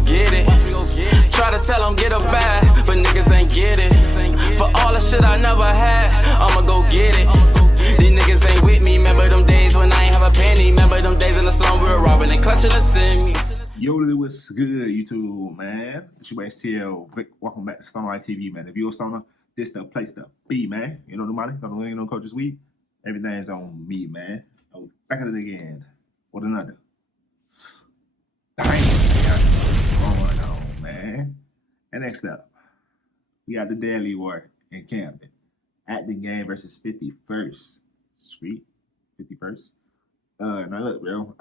go get it. Try to tell them get a bag, but niggas ain't get it. For all the shit I never had, I'ma go get it. These niggas ain't with me. Remember them days when I ain't have a penny. Remember them days in the slum we were robbing and clutching the semis. Yo, what's good, YouTube, man? It's your boy CL Vic. Welcome back to StonerLife TV, man. If you're a stoner, this the place to be, man. You know the money, you know coach's weed. Everything's on me, man. Oh, back at it again with another. Dang, what's going on, man? And next up, we got the Deadly War in Camden. At the game versus 51st Street. 51st. Now look, bro.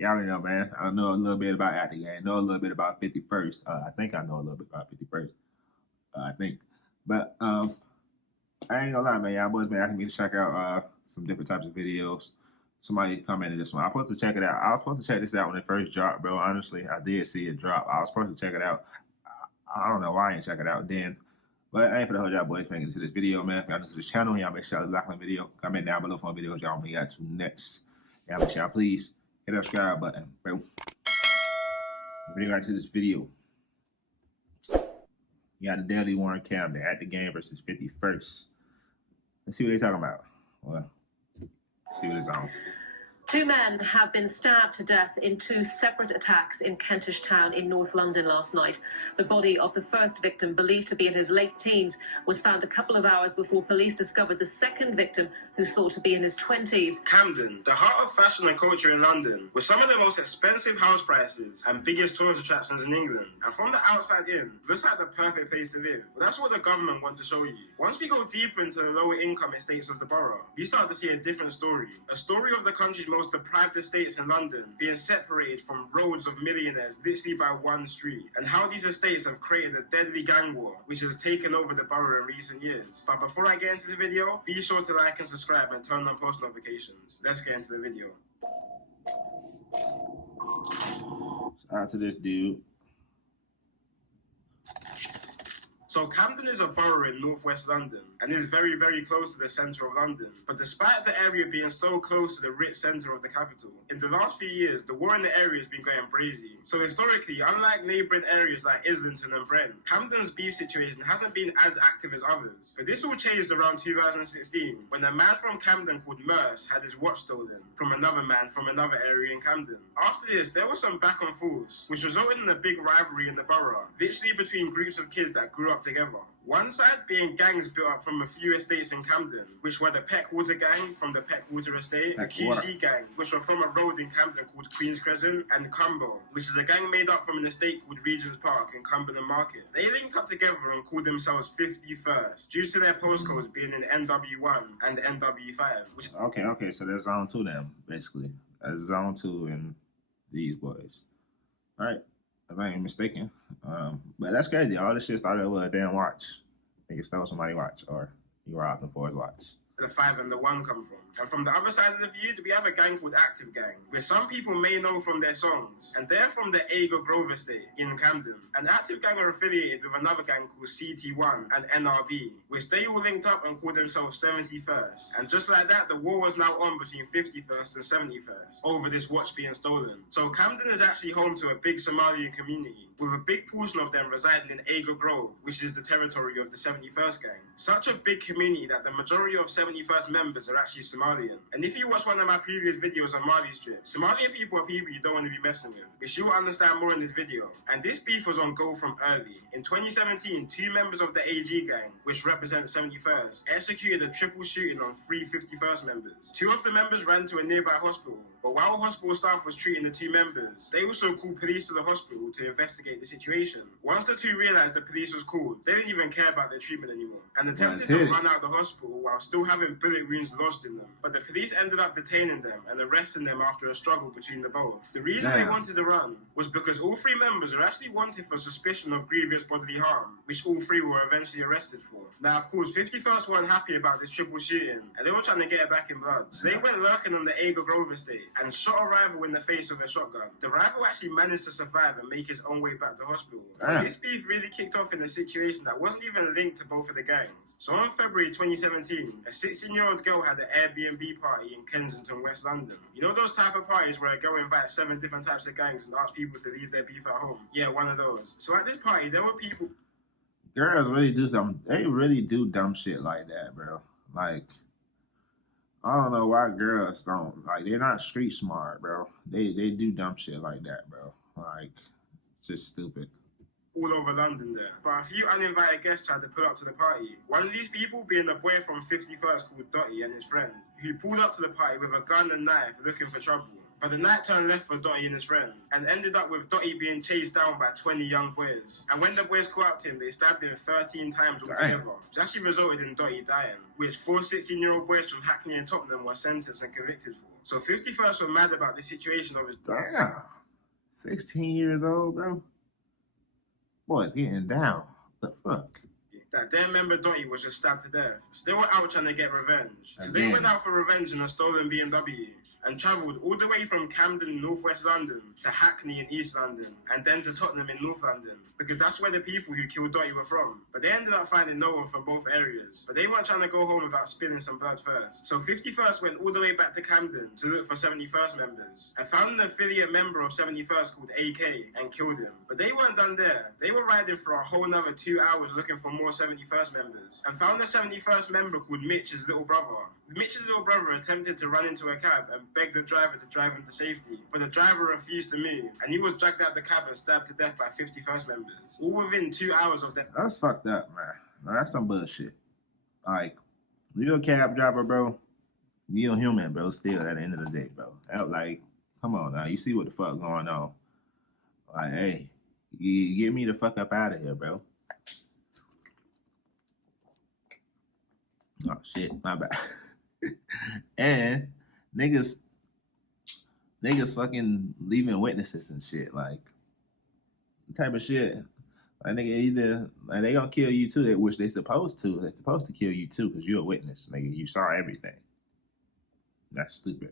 Y'all already know, man. I know a little bit about At the Game. Know a little bit about 51st. I think I know a little bit about 51st. I think. But I ain't gonna lie, man. Y'all boys been asking me to check out some different types of videos. Somebody commented this one. I was supposed to check it out. I was supposed to check this out when it first dropped, bro. Honestly, I did see it drop. I was supposed to check it out. I don't know why I ain't check it out then. But I ain't for the whole y'all boys thinking to this video, man. If y'all new to this channel, y'all make sure y'all like my video. Comment down below for my videos y'all want me to to next. Y'all make sure y'all please hit that subscribe button, bro. Getting right to this video. You got the Deadly War in Camden at the game versus 51st. Let's see what they talking about. Well, let's see what it's on. 2 men have been stabbed to death in 2 separate attacks in Kentish Town in North London last night. The body of the first victim, believed to be in his late teens, was found a couple of hours before police discovered the second victim, who's thought to be in his 20s. Camden, the heart of fashion and culture in London, with some of the most expensive house prices and biggest tourist attractions in England. And from the outside in, looks like the perfect place to live. But that's what the government want to show you. Once we go deeper into the lower income estates of the borough, we start to see a different story. A story of the country's most deprived estates in London being separated from roads of millionaires literally by one street, and how these estates have created a deadly gang war which has taken over the borough in recent years. But before I get into the video, be sure to like and subscribe and turn on post notifications. Let's get into the video. Shout out to this dude. So Camden is a borough in northwest London and is very, very close to the centre of London. But despite the area being so close to the rich centre of the capital, in the last few years, the war in the area has been going crazy. So historically, unlike neighbouring areas like Islington and Brent, Camden's beef situation hasn't been as active as others. But this all changed around 2016, when a man from Camden called Merce had his watch stolen from another man from another area in Camden. After this, there was some back and forth, which resulted in a big rivalry in the borough, literally between groups of kids that grew up together. One side being gangs built up from a few estates in Camden, which were the Peckwater gang from the Peckwater estate, the QC gang, which were from a road in Camden called Queen's Crescent, and Cumbo, which is a gang made up from an estate called Regent's Park in Cumberland Market. They linked up together and called themselves 51st, due to their postcodes being in NW1 and NW5. Which Okay, so there's zone 2 then, basically. That's zone 2 in these boys. All right. If I ain't mistaken. But that's crazy. All this shit started with a damn watch. I think it stole somebody's watch, or you robbed them for his watch. The 5 and the 1 come from. And from the other side of the feud, we have a gang called Active Gang, which some people may know from their songs. And they're from the Ager Grove estate in Camden. And Active Gang are affiliated with another gang called CT1 and NRB, which they all linked up and called themselves 71st. And just like that, the war was now on between 51st and 71st over this watch being stolen. So Camden is actually home to a big Somalian community, with a big portion of them residing in Ager Grove, which is the territory of the 71st gang. Such a big community that the majority of 71st members are actually Somalian. And if you watch one of my previous videos on Mali Strip, Somalian people are people you don't want to be messing with, which you'll understand more in this video. And this beef was on go from early. In 2017, 2 members of the AG gang, which represent 71st, executed a triple shooting on 3 51st members. 2 of the members ran to a nearby hospital, but while hospital staff was treating the 2 members, they also called police to the hospital to investigate the situation. Once the 2 realized the police was called, they didn't even care about their treatment anymore, and attempted to run out the hospital while still having bullet wounds lodged in them. But the police ended up detaining them and arresting them after a struggle between the both. The reason they wanted to run was because all 3 members are actually wanted for suspicion of grievous bodily harm, which all 3 were eventually arrested for. Now, of course, 51st weren't happy about this triple shooting, and they were trying to get it back in blood. So they went lurking on the Ager Grove estate and shot a rival in the face with a shotgun. The rival actually managed to survive and make his own way back to hospital. This beef really kicked off in a situation that wasn't even linked to both of the gangs. So on February 2017, a 16-year-old girl had an Airbnb party in Kensington, West London. You know those type of parties where a girl invites 7 different types of gangs and asks people to leave their beef at home? Yeah, one of those. So at this party, there were people... Girls really do something. They really do dumb shit like that, bro. Like, I don't know why girls don't. Like, they're not street smart, bro. They do dumb shit like that, bro. Like, it's just stupid. All over London there. But a few uninvited guests tried to pull up to the party. One of these people being the boy from 51st called Dotty and his friend, who pulled up to the party with a gun and knife looking for trouble. But the night turned left for Dotty and his friend, and ended up with Dotty being chased down by 20 young boys. And when the boys caught up to him, they stabbed him 13 times altogether, which actually resulted in Dotty dying, which 4 16-year-old boys from Hackney and Tottenham were sentenced and convicted for. So 51st were mad about the situation of his... Damn. 16 years old, bro? Boy's getting down. The fuck? That their member Dotty was just stabbed to death. So they were out trying to get revenge. So they went out for revenge in a stolen BMW and travelled all the way from Camden, northwest London, to Hackney in East London, and then to Tottenham in North London, because that's where the people who killed Dotty were from. But they ended up finding no one from both areas. But they weren't trying to go home without spilling some blood first. So 51st went all the way back to Camden to look for 71st members, and found an affiliate member of 71st called AK and killed him. But they weren't done there. They were riding for a whole nother 2 hours looking for more 71st members, and found a 71st member called Mitch's little brother. Mitch's little brother attempted to run into a cab and begged the driver to drive him to safety, but the driver refused to move, and he was dragged out the cab and stabbed to death by 51st members, all within 2 hours of that. That's fucked up, man. That's some bullshit. Like, you're a cab driver, bro. You're a human, bro, still at the end of the day, bro. Like, come on now. You see what the fuck going on. Like, hey, you get me the fuck up out of here, bro. Oh, shit. My bad. And niggas fucking leaving witnesses and shit. Like, type of shit. Like, nigga, either like, they gonna kill you too, which they supposed to. They're supposed to kill you too, because you're a witness, nigga. You saw everything. That's stupid.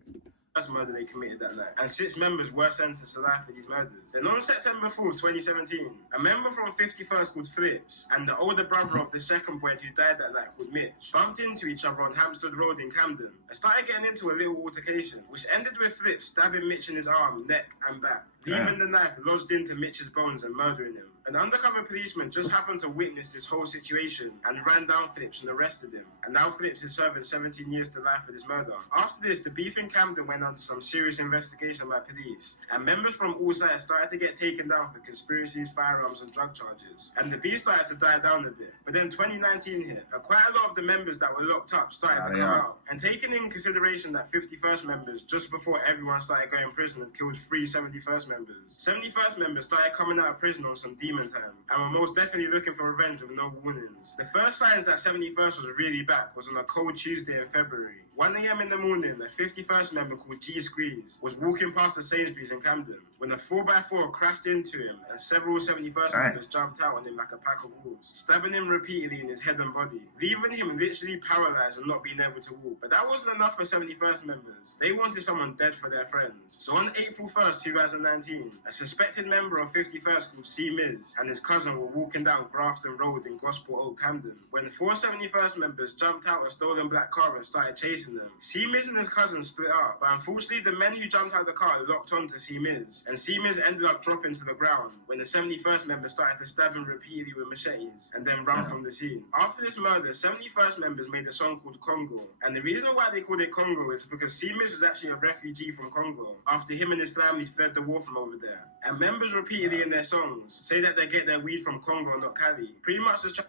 That's murder they committed that night. And 6 members were sentenced to life for these murders. Then on September 4th, 2017, a member from 51st called Flips and the older brother of the second boy who died that night called Mitch bumped into each other on Hampstead Road in Camden and started getting into a little altercation, which ended with Flips stabbing Mitch in his arm, neck and back, leaving the knife lodged into Mitch's bones and murdering him. An undercover policeman just happened to witness this whole situation and ran down Flips and arrested him. And now Flips is serving 17 years to life for this murder. After this, the beef in Camden went under some serious investigation by police, and members from all sides started to get taken down for conspiracies, firearms and drug charges. And the beef started to die down a bit. But then 2019 hit, and quite a lot of the members that were locked up started to come out. And taking in consideration that 51st members, just before everyone started going to prison and killed 3 71st members, 71st members started coming out of prison on some demon time, and were most definitely looking for revenge with no warnings. The first signs that 71st was really back was on a cold Tuesday in February. 1 a.m. in the morning, a 51st member called G Squeeze was walking past the Sainsbury's in Camden when a 4x4 crashed into him, and several 71st members jumped out on him like a pack of wolves, stabbing him repeatedly in his head and body, leaving him literally paralyzed and not being able to walk. But that wasn't enough for 71st members. They wanted someone dead for their friends. So on April 1st, 2019, a suspected member of 51st called C Miz and his cousin were walking down Grafton Road in Gospel Oak, Camden, when 4 71st members jumped out a stolen black car and started chasing them. C Miz and his cousin split up, but unfortunately the men who jumped out the car locked on to C Miz, and C Miz ended up dropping to the ground when the 71st members started to stab him repeatedly with machetes and then run from the scene. After this murder, 71st members made a song called Congo, and the reason why they called it Congo is because C Miz was actually a refugee from Congo after him and his family fled the war from over there. And members repeatedly in their songs say that they get their weed from Congo, not Cali. Pretty much the...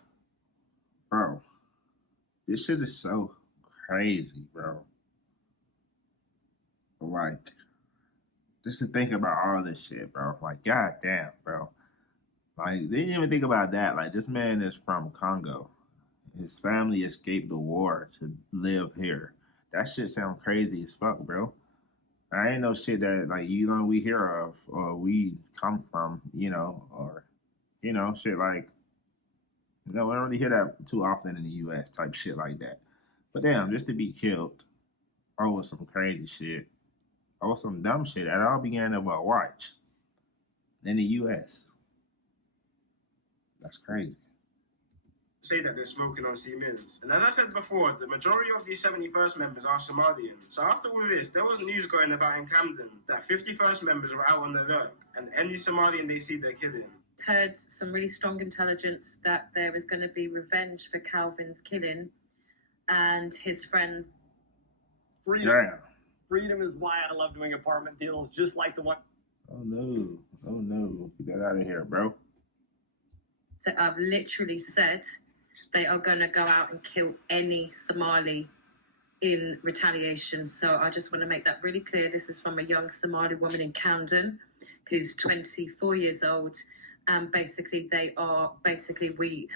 Bro, this shit is so crazy, bro. Like, just to think about all this shit, bro. Like, goddamn, bro. Like, they didn't even think about that. Like, this man is from Congo. His family escaped the war to live here. That shit sound crazy as fuck, bro. I ain't no shit that, like, you know, we hear of or we come from, you know, or, you know, shit like, you know, I don't really hear that too often in the U.S. type shit like that. But damn, just to be killed over some crazy shit, over some dumb shit, that all began over a watch in the U.S. That's crazy. say that they're smoking on Siemens. And as I said before, the majority of these 71st members are Somalian. So after all this, there was news going about in Camden that 51st members were out on the lurk, and any Somalian they see, they're killing. Heard some really strong intelligence that there is going to be revenge for Calvin's killing and his friends. Damn. Freedom is why I love doing apartment deals, just like the one. Oh no. Oh no. Get that out of here, bro. So I've literally said they are going to go out and kill any Somali in retaliation. So I just want to make that really clear. This is from a young Somali woman in Camden who's 24 years old. And basically, we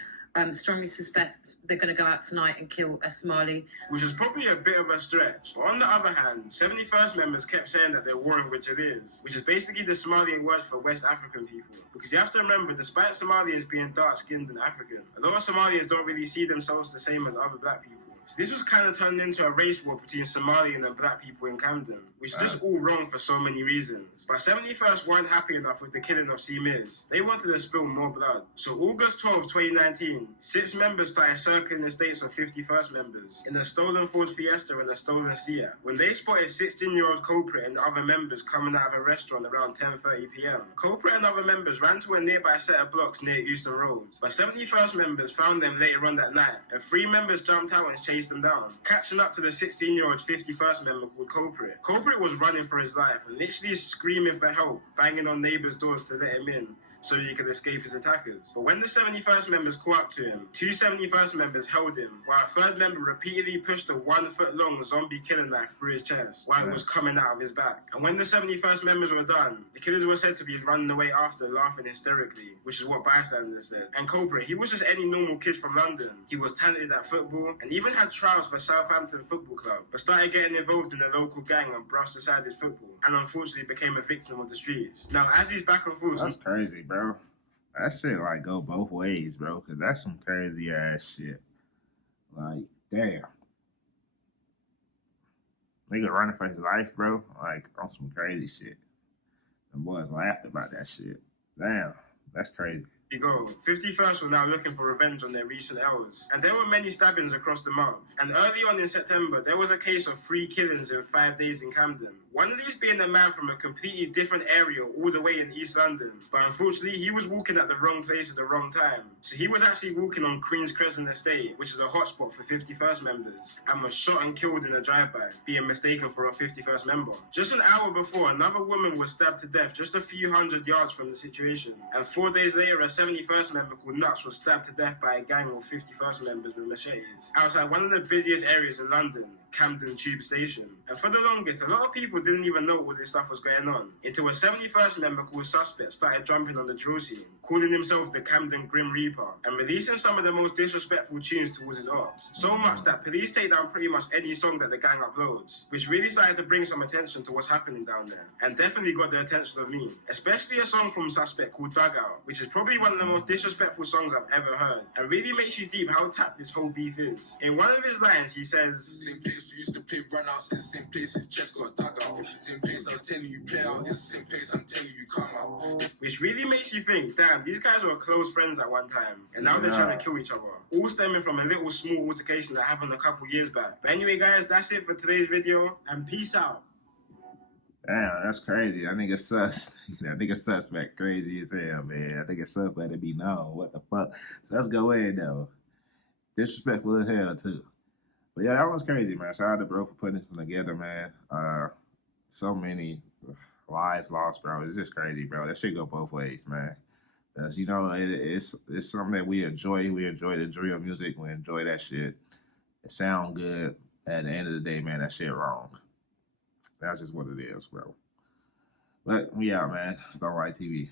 strongly suspect they're going to go out tonight and kill a Somali. Which is probably a bit of a stretch. But on the other hand, 71st members kept saying that they're warring with Jaliz, which is basically the Somalian word for West African people. Because you have to remember, despite Somalians being dark-skinned and African, a lot of Somalians don't really see themselves the same as other black people. So this was kind of turned into a race war between Somalian and black people in Camden, which is just all wrong for so many reasons. But 71st weren't happy enough with the killing of C. Miz. They wanted to spill more blood. So August 12, 2019, 6 members started circling the estates of 51st members in a stolen Ford Fiesta and a stolen Sea. When they spotted 16-year-old culprit and other members coming out of a restaurant around 10:30 p.m. Culprit and other members ran to a nearby set of blocks near Euston Road. But 71st members found them later on that night, and 3 members jumped out and chased them down, catching up to the 16-year-old 51st member called Culprit. Culprit was running for his life and literally screaming for help, banging on neighbors' doors to let him in so he could escape his attackers. But when the 71st members caught up to him, 2 71st members held him, while a 3rd member repeatedly pushed a 1-foot-long zombie killing knife through his chest while it was coming out of his back. And when the 71st members were done, the killers were said to be running away after, laughing hysterically, which is what bystanders said. And Culprit, he was just any normal kid from London. He was talented at football and even had trials for Southampton Football Club, but started getting involved in a local gang and brushed aside his football, and unfortunately became a victim of the streets. Now, as he's back and forth... That's crazy, bro. That shit like go both ways, bro, because that's some crazy ass shit. Like, damn. Nigga running for his life, bro, like on some crazy shit. The boys laughed about that shit. Damn, that's crazy. You go. 51st were now looking for revenge on their recent errors, and there were many stabbings across the month. And early on in September, there was a case of 3 killings in 5 days in Camden. One of these being a man from a completely different area all the way in East London. But unfortunately, he was walking at the wrong place at the wrong time. So he was actually walking on Queen's Crescent Estate, which is a hotspot for 51st members, and was shot and killed in a drive-by, being mistaken for a 51st member. Just an hour before, another woman was stabbed to death just a few hundred yards from the situation. And 4 days later, a 71st member called Nuts was stabbed to death by a gang of 51st members with machetes outside one of the busiest areas in London, Camden Tube Station. And for the longest, a lot of people didn't even know all this stuff was going on until a 71st member called Suspect started jumping on the drill scene, calling himself the Camden Grim Reaper and releasing some of the most disrespectful tunes towards his ops. So much that police take down pretty much any song that the gang uploads, which really started to bring some attention to what's happening down there, and definitely got the attention of me, especially a song from Suspect called Dugout, which is probably one of the most disrespectful songs I've ever heard, and really makes you deep how tapped this whole beef is. In one of his lines, he says, "Same place we used to play runouts, the same place his chest got dug out. Same place I was telling you play out, it's the same place I'm telling you come out." Which really makes you think, damn, these guys were close friends at one time, and now they're trying to kill each other. All stemming from a little small altercation that happened a couple years back. But anyway, guys, that's it for today's video, and peace out. Damn, that's crazy. That nigga sus. That nigga Suspect crazy as hell, man. That nigga sus let it be known. What the fuck? So let's go in, though. Disrespectful as hell, too. But yeah, that was crazy, man. Shout out to bro for putting this together, man. So many lives lost, bro. It's just crazy, bro. That shit go both ways, man. Because, you know, it's something that we enjoy. We enjoy the drill music. We enjoy that shit. It sound good. At the end of the day, man, that shit wrong. That's just what it is, bro. But we out, man. StonerLife TV.